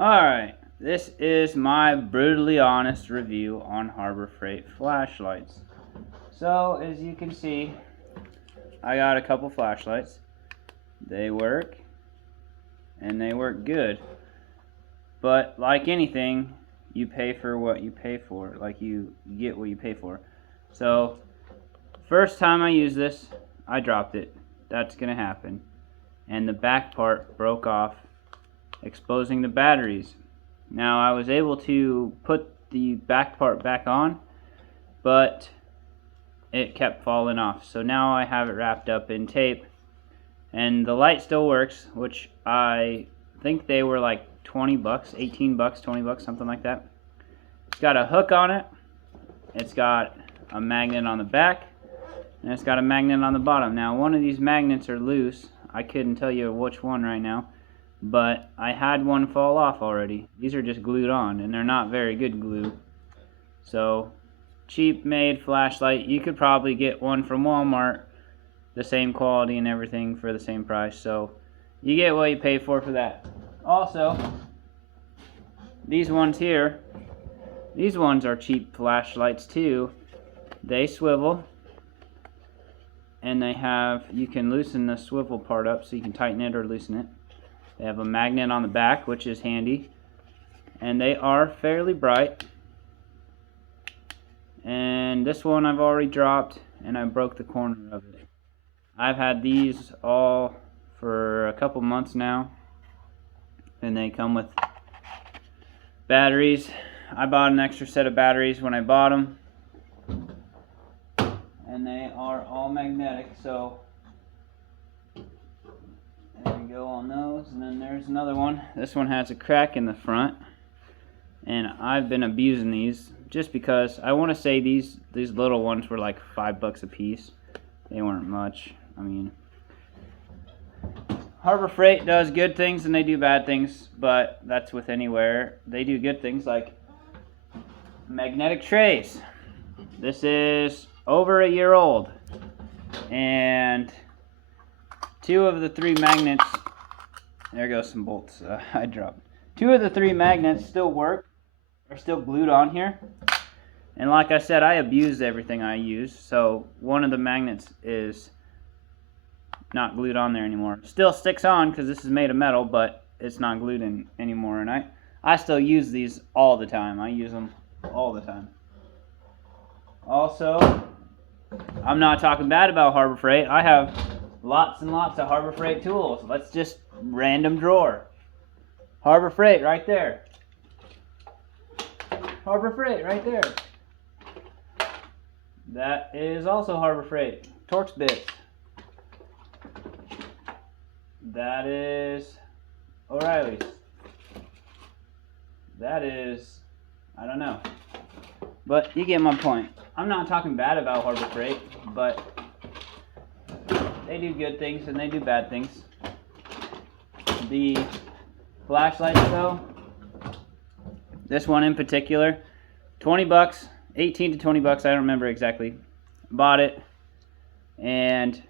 Alright, this is my brutally honest review on Harbor Freight flashlights. So, as you can see, I got a couple flashlights. They work, and they work good. But, like anything, you pay for what you pay for. Like, you get what you pay for. So, first time I used this, I dropped it. That's gonna happen. And the back part broke off, exposing the batteries. Now I was able to put the back part back on, but it kept falling off. So now I have it wrapped up in tape, and the light still works, which I think they were like 20 bucks, 18 bucks, 20 bucks, something like that. It's got a hook on it, it's got a magnet on the back, and it's got a magnet on the bottom. Now one of these magnets are loose. I couldn't tell you which one right now, but I had one fall off already. These are just glued on, and they're not very good glue. So, cheap made flashlight. You could probably get one from Walmart, the same quality and everything for the same price. So, you get what you pay for that. Also, these ones here, these ones are cheap flashlights too. They swivel, and they have, you can loosen the swivel part up so you can tighten it or loosen it. They have a magnet on the back, which is handy, and they are fairly bright. And this one I've already dropped, and I broke the corner of it. I've had these all for a couple months now, and they come with batteries. I bought an extra set of batteries when I bought them, and they are all magnetic, so there we go on those. And then there's another one. This one has a crack in the front, and I've been abusing these just because I want to say these little ones were like $5 a piece. They weren't much. I mean, Harbor Freight does good things and they do bad things, but that's with anywhere. They do good things like magnetic trays. This is over a year old, and 2 of the 3 magnets, there goes some bolts I dropped. 2 of the 3 magnets still work, are still glued on here. And like I said, I abused everything I use, so one of the magnets is not glued on there anymore. Still sticks on because this is made of metal, but it's not glued in anymore. And I still use these all the time. I use them all the time. Also, I'm not talking bad about Harbor Freight. I have lots and lots of Harbor Freight tools. Let's just random drawer. Harbor Freight right there. Harbor Freight right there. That is also Harbor Freight. Torx bits. That is O'Reilly's. That is, I don't know. But you get my point. I'm not talking bad about Harbor Freight, but they do good things and they do bad things. The flashlights though, this one in particular, 20 bucks, 18 to 20 bucks, I don't remember exactly. Bought it, and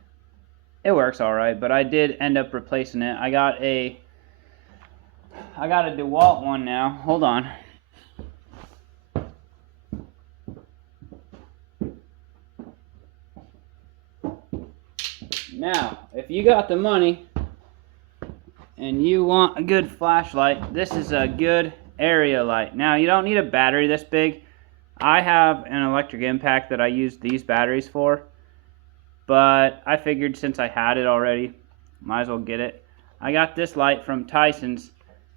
it works alright, but I did end up replacing it. I got a Dewalt one now. Hold on. Now, if you got the money and you want a good flashlight, this is a good area light. Now, you don't need a battery this big. I have an electric impact that I use these batteries for, but I figured since I had it already, might as well get it. I got this light from Tyson's,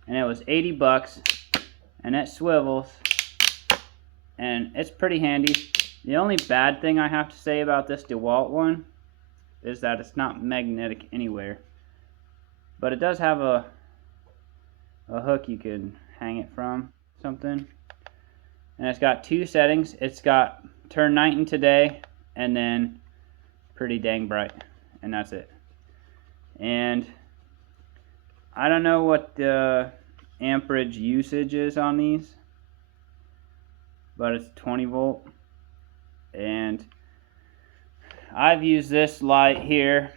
and it was 80 bucks, and it swivels, and it's pretty handy. The only bad thing I have to say about this Dewalt one is that it's not magnetic anywhere, but it does have a hook you can hang it from, something. And it's got 2 settings. It's got turn night into day, and then pretty dang bright, and that's it. And I don't know what the amperage usage is on these, but it's 20 volt, and I've used this light here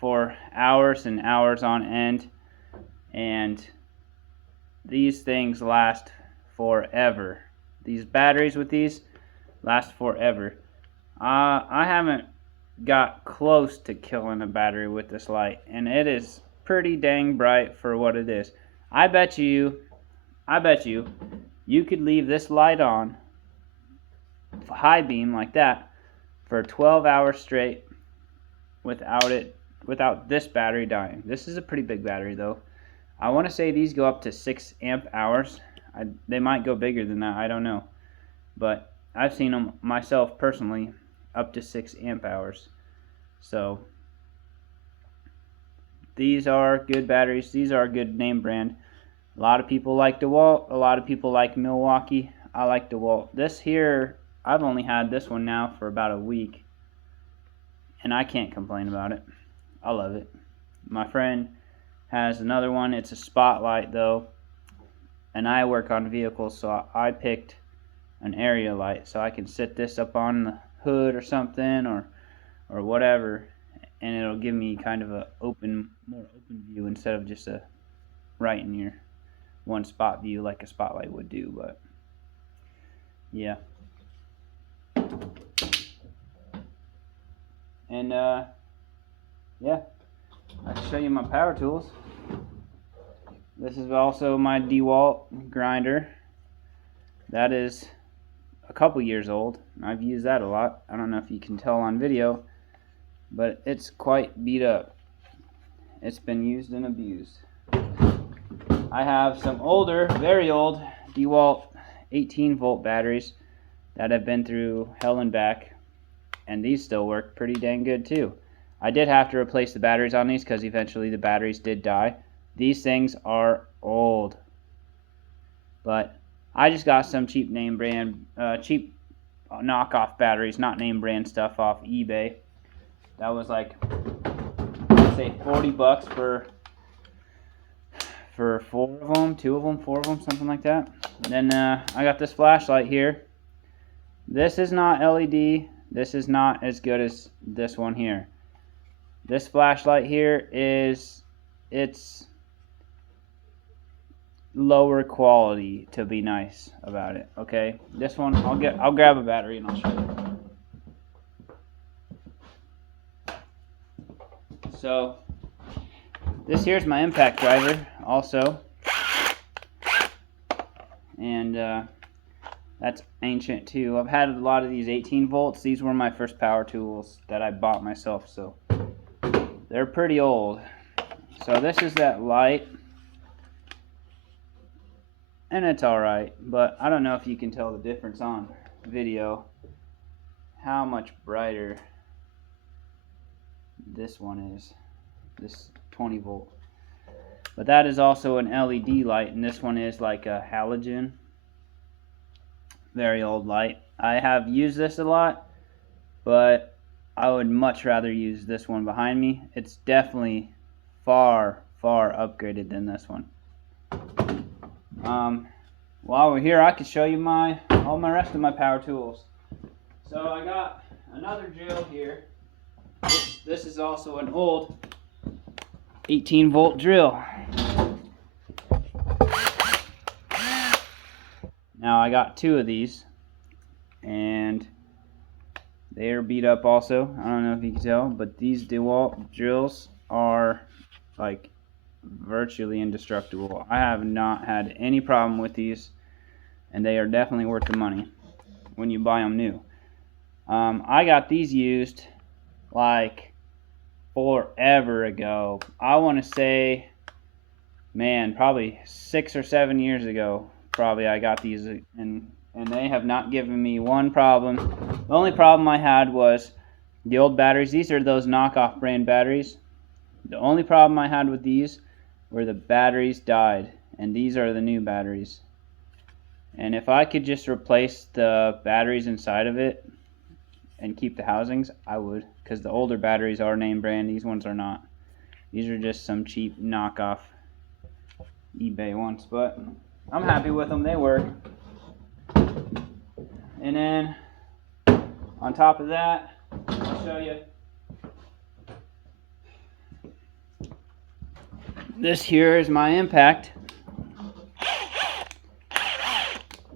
for hours and hours on end, and these things last forever. These batteries with these last forever. I haven't got close to killing a battery with this light, and it is pretty dang bright for what it is. I bet you could leave this light on high beam like that for 12 hours straight without this battery dying. This is a pretty big battery though. I want to say these go up to 6 amp hours. They might go bigger than that, I don't know, but I've seen them myself personally up to 6 amp hours. So these are good batteries. These are a good name brand. A lot of people like Dewalt, a lot of people like Milwaukee. I like Dewalt. This here, I've only had this one now for about a week, and I can't complain about it. I love it. My friend has another one. It's a spotlight though, and I work on vehicles, so I picked an area light so I can sit this up on the hood or something, or whatever, and it'll give me kind of a more open view instead of just a right in your one spot view like a spotlight would do. But yeah, and yeah, I can show you my power tools. This is also my Dewalt grinder. That is a couple years old. I've used that a lot. I don't know if you can tell on video, but it's quite beat up. It's been used and abused. I have some older, very old Dewalt 18-volt batteries that have been through hell and back, and these still work pretty dang good too. I did have to replace the batteries on these because eventually the batteries did die. These things are old, but I just got some cheap name brand, cheap knockoff batteries, not name brand stuff, off eBay. That was like, I'd say $40 for 4 of them, 2 of them, 4 of them, something like that. And then I got this flashlight here. This is not LED. This is not as good as this one here. This flashlight here it's lower quality, to be nice about it. Okay, this one I'll grab a battery and I'll show you. So this here's my impact driver also, and that's ancient too. I've had a lot of these 18 volts. These were my first power tools that I bought myself, so they're pretty old. So this is that light, and it's alright, but I don't know if you can tell the difference on video, how much brighter this one is, this 20 volt. But that is also an LED light, and this one is like a halogen. Very old light. I have used this a lot, but I would much rather use this one behind me. It's definitely far upgraded than this one. While we're here, I could show you all my rest of my power tools. So I got another drill here. This is also an old 18-volt drill. Now I got 2 of these, and they are beat up also. I don't know if you can tell, but these Dewalt drills are like virtually indestructible. I have not had any problem with these, and they are definitely worth the money when you buy them new. I got these used like forever ago. I want to say, man, probably 6 or 7 years ago. Probably I got these, and they have not given me one problem. The only problem I had was the old batteries. These are those knockoff brand batteries. The only problem I had with these were the batteries died, and these are the new batteries. And if I could just replace the batteries inside of it and keep the housings, I would, because the older batteries are name brand. These ones are not. These are just some cheap knockoff eBay ones, but I'm happy with them. They work. And then on top of that, I'll show you. This here is my impact.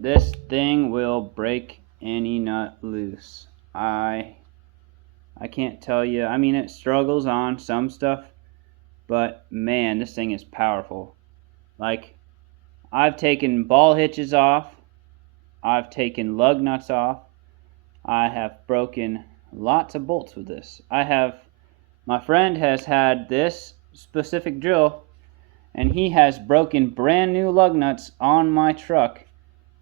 this thing will break any nut loose. I can't tell you. I mean, it struggles on some stuff, but man, this thing is powerful. Like, I've taken ball hitches off, I've taken lug nuts off, I have broken lots of bolts with this. My friend has had this specific drill, and he has broken brand new lug nuts on my truck.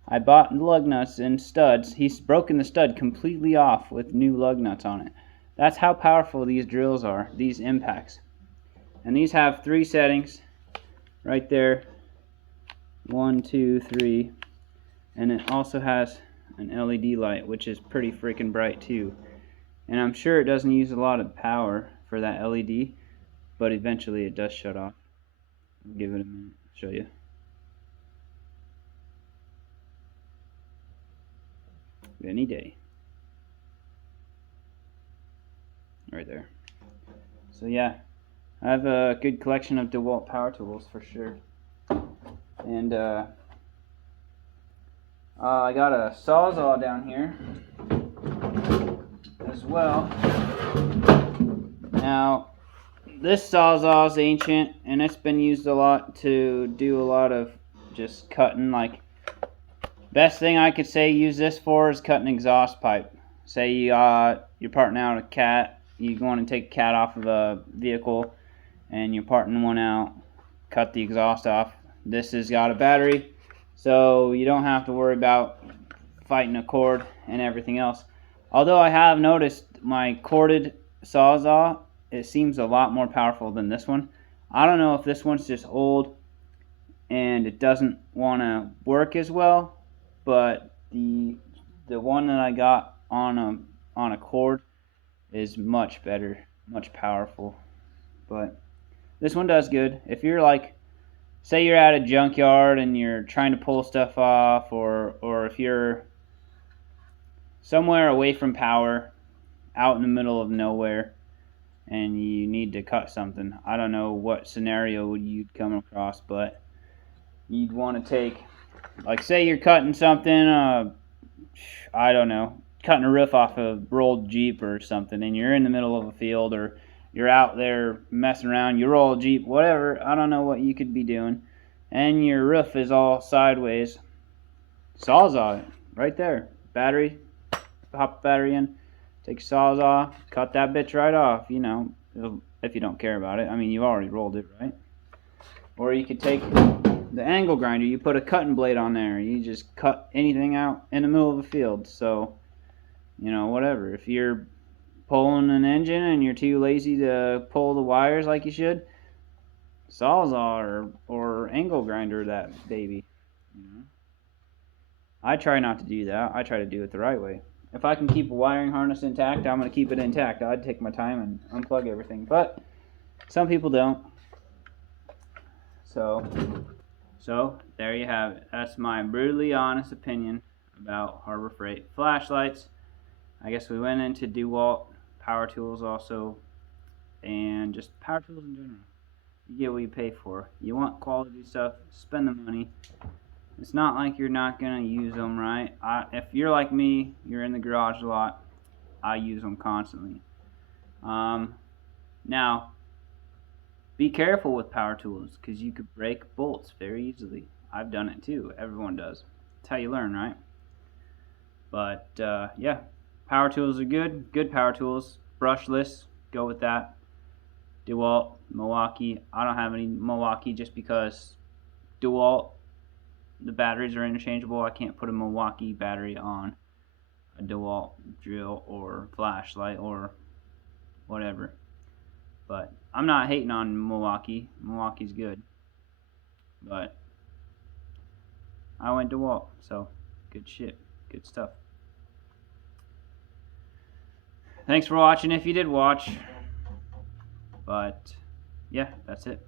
I bought lug nuts and studs. He's broken the stud completely off with new lug nuts on it. That's how powerful these drills are, these impacts. And these have 3 settings right there. 1, 2, 3. And it also has an LED light, which is pretty freaking bright too. And I'm sure it doesn't use a lot of power for that LED, but eventually it does shut off. I'll give it a minute, I'll show you. Any day. Right there. So yeah, I have a good collection of Dewalt power tools for sure. And I got a sawzall down here as well. Now, this sawzall is ancient, and it's been used a lot to do a lot of just cutting. Like, best thing I could say use this for is cutting exhaust pipe. Say you're parting out a cat, you want to take a cat off of a vehicle, and you're parting one out, cut the exhaust off. This has got a battery, so you don't have to worry about fighting a cord and everything else. Although I have noticed my corded sawzall, it seems a lot more powerful than this one. I don't know if this one's just old and it doesn't want to work as well, but the one that I got on a cord is much better, much powerful. But this one does good. If you're like, say you're at a junkyard and you're trying to pull stuff off, or if you're somewhere away from power, out in the middle of nowhere, and you need to cut something. I don't know what scenario you'd come across, but you'd want to take, like, say you're cutting something, I don't know, cutting a roof off a rolled Jeep or something, and you're in the middle of a field, or you're out there messing around, you roll a Jeep, whatever, I don't know what you could be doing, and your roof is all sideways. Sawzall it, right there. Battery, pop the battery in, take your sawzall, cut that bitch right off, you know, if you don't care about it. I mean, you've already rolled it, right? Or you could take the angle grinder, you put a cutting blade on there, you just cut anything out in the middle of a field. So, you know, whatever. If you're pulling an engine and you're too lazy to pull the wires like you should, sawzall or angle grinder that baby. You know? I try not to do that. I try to do it the right way. If I can keep a wiring harness intact, I'm going to keep it intact. I'd take my time and unplug everything. But some people don't. So there you have it. That's my brutally honest opinion about Harbor Freight flashlights. I guess we went into Dewalt power tools also, and just power tools in general. You get what you pay for. You want quality stuff, spend the money. It's not like you're not going to use them, right? If you're like me, you're in the garage a lot, I use them constantly. Now, be careful with power tools, because you could break bolts very easily. I've done it too. Everyone does. That's how you learn, right? But, yeah, power tools are good. Good power tools. Brushless, go with that. Dewalt, Milwaukee. I don't have any Milwaukee just because Dewalt, the batteries are interchangeable. I can't put a Milwaukee battery on a Dewalt drill or flashlight or whatever. But I'm not hating on Milwaukee. Milwaukee's good. But I went Dewalt, so good shit. Good stuff. Thanks for watching if you did watch. But yeah, that's it.